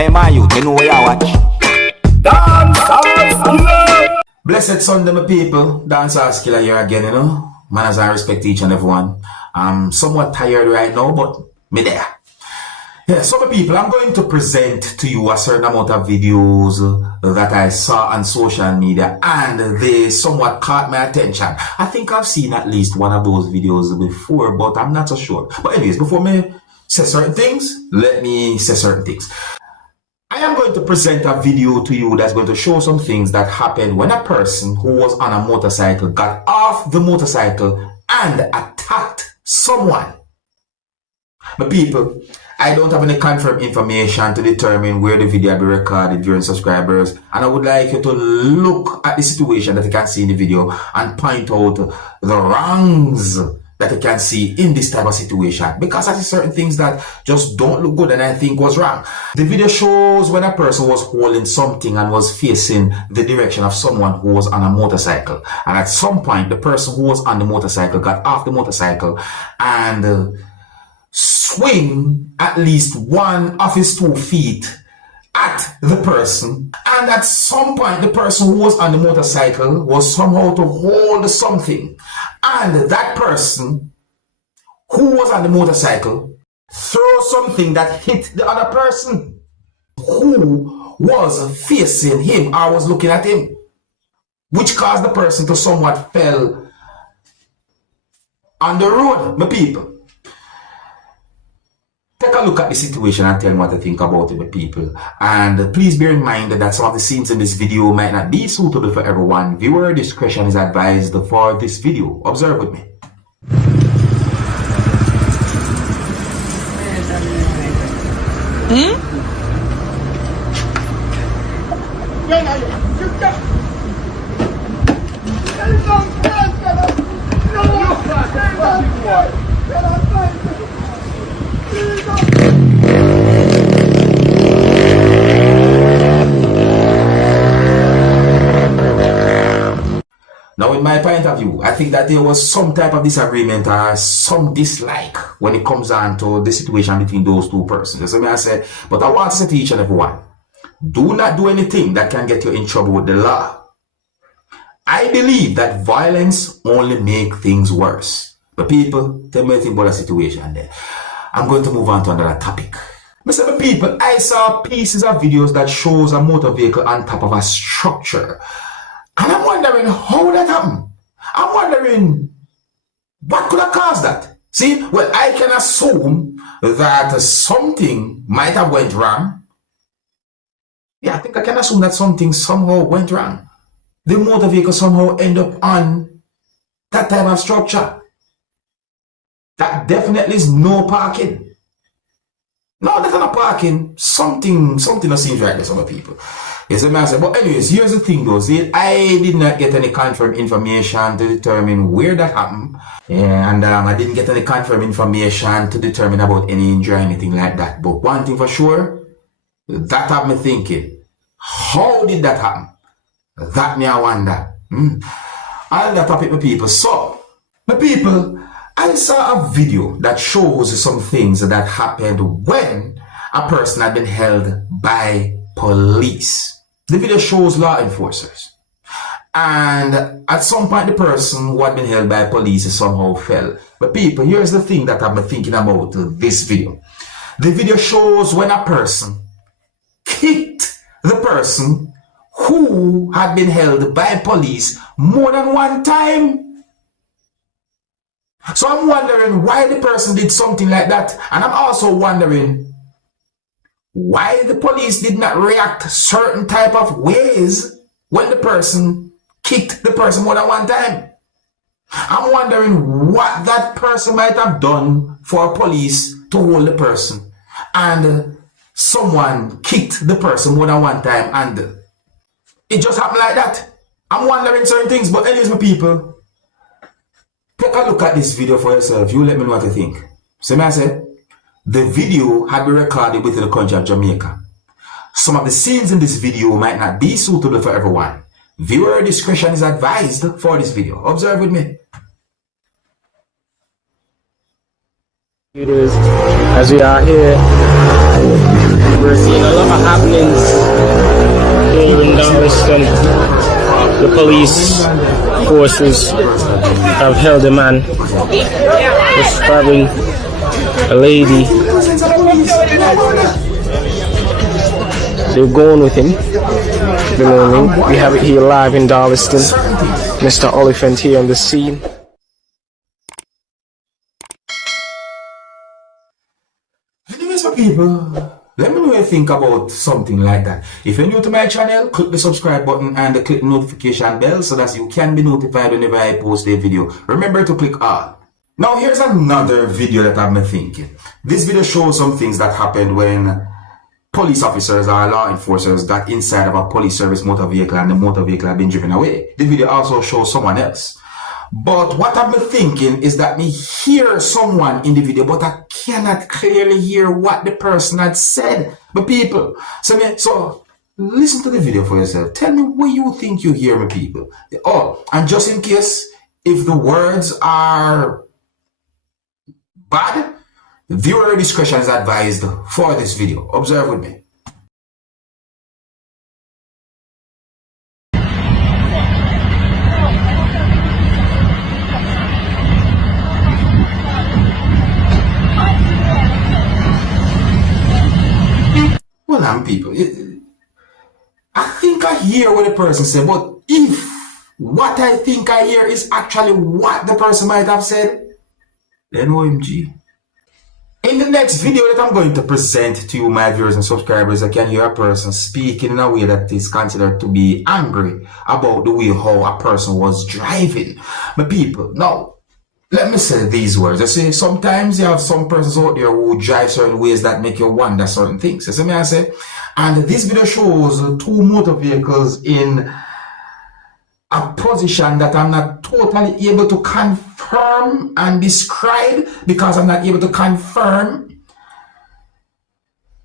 Hey man, you know where you watch. Dancehall skilla. Blessed Sunday, my people. Dancehall skilla here again, you know. Manners and respect each and everyone. I'm somewhat tired right now, but me there. Yeah, so my people, I'm going to present to you a certain amount of videos that I saw on social media, and they somewhat caught my attention. I think I've seen at least one of those videos before, but I'm not so sure. But anyways, before me say certain things, let me say certain things. I am going to present a video to you that's going to show some things that happened when a person who was on a motorcycle got off the motorcycle and attacked someone. My people, I don't have any confirmed information to determine where the video will be recorded, viewing subscribers, and I would like you to look at the situation that you can see in the video and point out the wrongs that you can see in this type of situation, because there are certain things that just don't look good and I think was wrong. The video shows when a person was holding something and was facing the direction of someone who was on a motorcycle, and at some point the person who was on the motorcycle got off the motorcycle and swing at least one of his 2 feet at the person, and at some point the person who was on the motorcycle was somehow to hold something, and that person who was on the motorcycle threw something that hit the other person who was facing him or was looking at him, which caused the person to somewhat fell on the road. My people, take a look at the situation and tell me what I think about it, my people. And please bear in mind that some of the scenes in this video might not be suitable for everyone. Viewer discretion is advised for this video. Observe with me. Now, in my point of view, I think that there was some type of disagreement or some dislike when it comes on to the situation between those 2 persons. That's what I said. But I want to say to each and everyone, do not do anything that can get you in trouble with the law. I believe that violence only makes things worse. But people, tell me anything about the situation there. I'm going to move on to another topic. Mr. People, I saw pieces of videos that shows a motor vehicle on top of a structure. And I'm wondering how that happened. I'm wondering what could have caused that. See, well, I can assume that something might have went wrong. Yeah, I think I can assume that something somehow went wrong. The motor vehicle somehow ended up on that type of structure. That definitely is no parking. No, that's not parking. Something that seems right there, some people. Yes, but anyways, here's the thing though. See, I did not get any confirmed information to determine where that happened. Yeah, and I didn't get any confirmed information to determine about any injury or anything like that. But one thing for sure, that had me thinking, how did that happen? That me I wonder. And that topic, my people. So, my people, I saw a video that shows some things that happened when a person had been held by police. The video shows law enforcers. And at some point, the person who had been held by police somehow fell. But people, here's the thing that I've been thinking about this video. The video shows when a person kicked the person who had been held by police more than one time. So I'm wondering why the person did something like that. And I'm also wondering why the police did not react certain type of ways when the person kicked the person more than one time. I'm wondering what that person might have done for police to hold the person, and someone kicked the person more than one time and it just happened like that. I'm wondering certain things. But anyways, my people, take a look at this video for yourself. You let me know what you think. See me I said? The video had been recorded within the country of Jamaica. Some of the scenes in this video might not be suitable for everyone. Viewer discretion is advised for this video. Observe with me. It is, as we are here, we're seeing a lot of Darlington, the police forces have held a man for stabbing a lady. They're going with him. The morning. We have it here live in Darlington. Mr. Oliphant here on the scene. Anyways, my people, let me know what you think about something like that. If you're new to my channel, click the subscribe button and click the notification bell so that you can be notified whenever I post a video. Remember to click all. Now here's another video that I've been thinking. This video shows some things that happened when police officers or law enforcers got inside of a police service motor vehicle and the motor vehicle had been driven away. The video also shows someone else. But what I've been thinking is that me hear someone in the video, but I cannot clearly hear what the person had said. But people, so listen to the video for yourself. Tell me what you think you hear, my people. Oh, and just in case, if the words are bad, viewer discretion is advised for this video. Observe with me. Well, people, I think I hear what the person said, but if what I think I hear is actually what the person might have said, then OMG. In the next video that I'm going to present to you, my viewers and subscribers, I can hear a person speaking in a way that is considered to be angry about the way how a person was driving. My people, now, let me say these words. I say sometimes you have some persons out there who drive certain ways that make you wonder certain things. You see me I say? And this video shows two motor vehicles in a position that I'm not totally able to confirm and describe, because I'm not able to confirm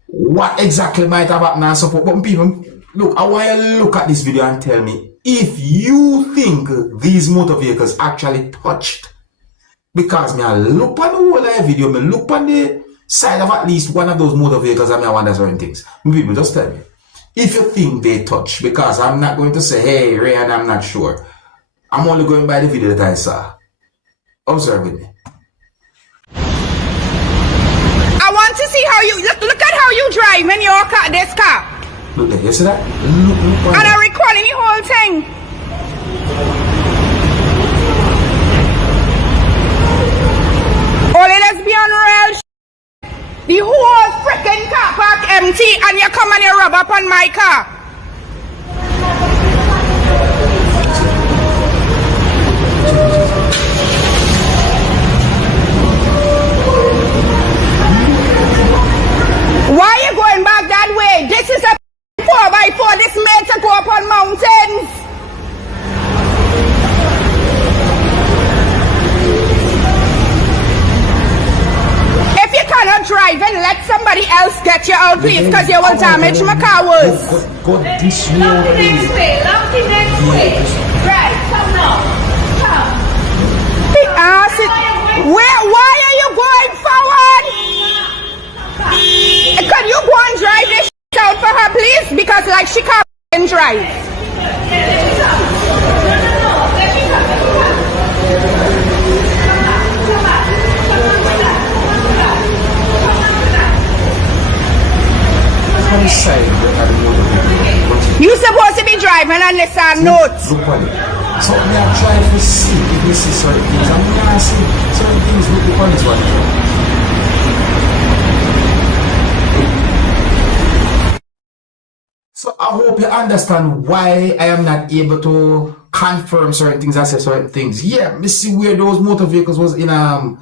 what exactly might have happened and so forth. But people, look, I want you to look at this video and tell me if you think these motor vehicles actually touched. Because me I look on the whole of the video, me look on the side of at least one of those motor vehicles and I wonder certain things. People, just tell me if you think they touch, because I'm not going to say, hey, Ray, and I'm not sure. I'm only going by the video that I saw. Observe with me. I want to see how you, look at how you drive when you're at this car. Look there, you see that? Look. And I'm recording the whole thing. Only let's be on real. The whole freaking car park empty and you come and you rub up on my car. Why are you going back that way? This is a 4x4. This made to go up on mountains. If you cannot drive and let somebody else get you out, please, because you will damage my car worse. Go this way. Lock the next way. Lock the next way. Right, come now. Come. Why are you going forward? Could you go and drive this out for her, please? Because like she can't drive. You supposed to be driving on this note. Look on it. So we are trying to see if we see certain things. And we are seeing certain things. Look on this one. So I hope you understand why I am not able to confirm certain things and say certain things. Yeah, me see where those motor vehicles was in a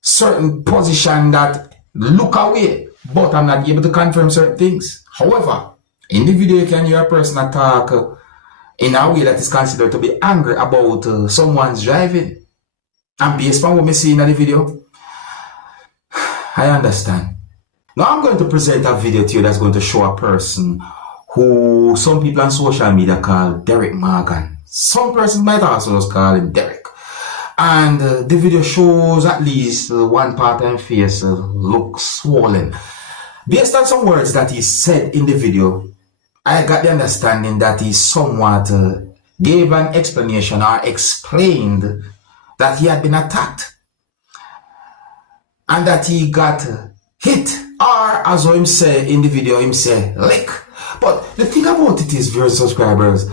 certain position that look away, but I'm not able to confirm certain things. However, in the video you can hear a person talk in a way that is considered to be angry about someone's driving. And based on what I see in the video, I understand. Now I'm going to present a video to you that's going to show a person who some people on social media call Derrick Morgan. Some persons might also just call him Derrick. And the video shows at least one part of his face looks swollen. Based on some words that he said in the video, I got the understanding that he somewhat gave an explanation or explained that he had been attacked and that he got hit, or as him say in the video, him say lick. But the thing about it is, viewers, subscribers,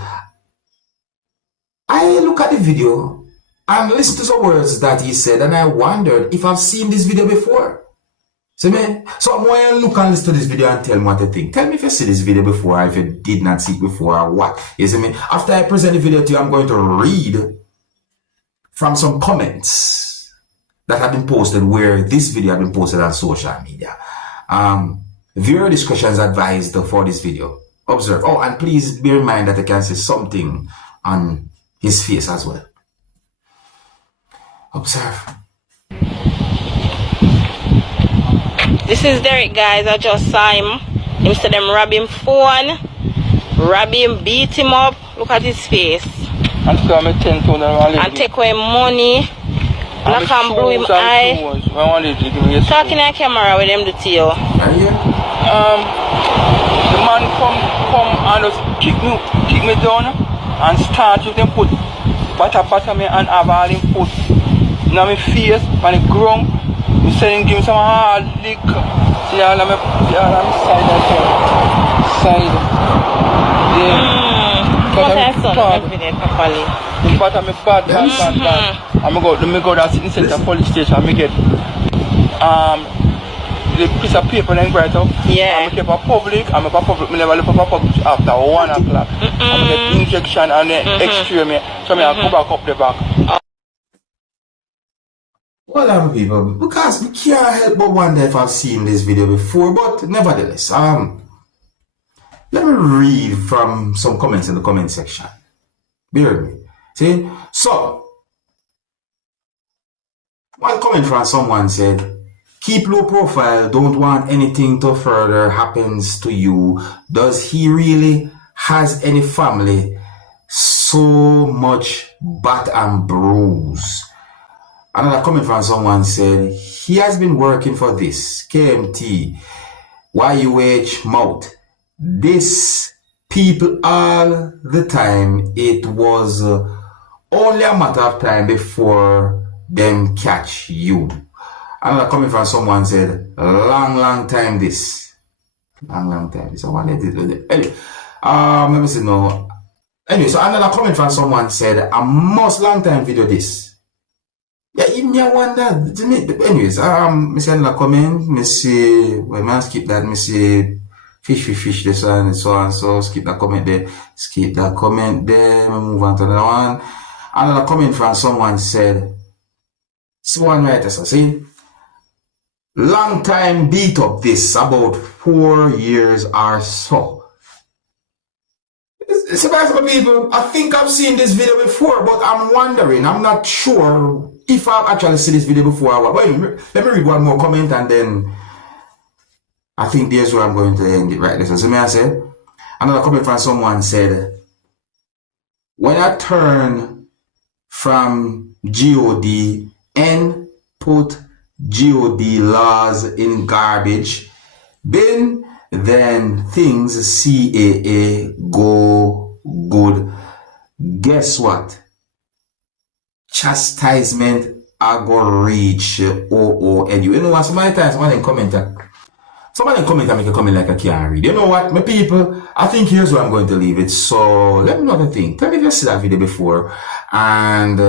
I look at the video and listen to some words that he said, and I wondered if I've seen this video before. See me? So I'm going to look and listen to this video and tell me what you think. Tell me if you see this video before, or if you did not see it before, or what. You see me? After I present the video to you, I'm going to read from some comments that have been posted where this video has been posted on social media. Viewer discretion is advised for this video. Observe. Oh, and please bear in mind that you can see something on his face as well. Observe. This is Derrick, guys. I just saw him. Him said them rob him phone, rob him, beat him up. Look at his face. And so I'm 10,000 and take away money. Knock and blow him eye. Talking on camera with them do to you. The man come and just kick me down and start with them put batter me and have all him put in my face on the ground. We said him give me some hard lick. See all of my side. But I'm bad. I'm go to City Center Police Station. I get the piece of paper and write up. Yeah. I'm keep a public. I'm a public. Me never look for public after 1 o'clock. I'm get injection and X-ray me. So me I go back up the back. Well, people, because we can't help but wonder if I've seen this video before, but nevertheless, let me read from some comments in the comment section. Bear with me. See? So, one comment from someone said, keep low profile, don't want anything to further happens to you. Does he really has any family? So much bat and bruise. Another comment from someone said, he has been working for this, KMT, YUH, mouth. This people all the time. It was only a matter of time before them catch you. Another comment from someone said, long time this. Long time this. I wanted it. Anyway, let me see now. Anyway, so another comment from someone said, a most long time video this. Yeah, even me I wonder. Anyways, me see another comment. Me see, well, man, skip that. Me see fish, this one, and so on. So skip that comment there. Skip that comment there. Me move on to another one. Another comment from someone said, someone writer, so see, long time beat up this, about 4 years or so. It's about some people. I think I've seen this video before, but I'm wondering. I'm not sure if I've actually seen this video before. But let me read one more comment and then I think there's where I'm going to end it right there. So may I say, another comment from someone said, when I turn from God and put God laws in garbage, then things CAA go good. Guess what? Chastisement I go reach and you know what, so many times somebody comment and make a comment like I can't read. You know what, my people, I think here's where I'm going to leave it. So let me know the thing. Tell me if you see that video before. And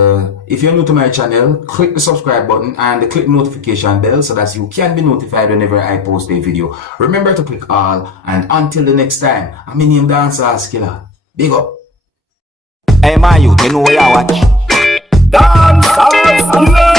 if you're new to my channel, click the subscribe button and click the notification bell so that you can be notified whenever I post a video. Remember to click all, and until the next time, I'm in Dancehall Skilla. Big up. Hey, man, you know where I watch. Dancehall Skilla.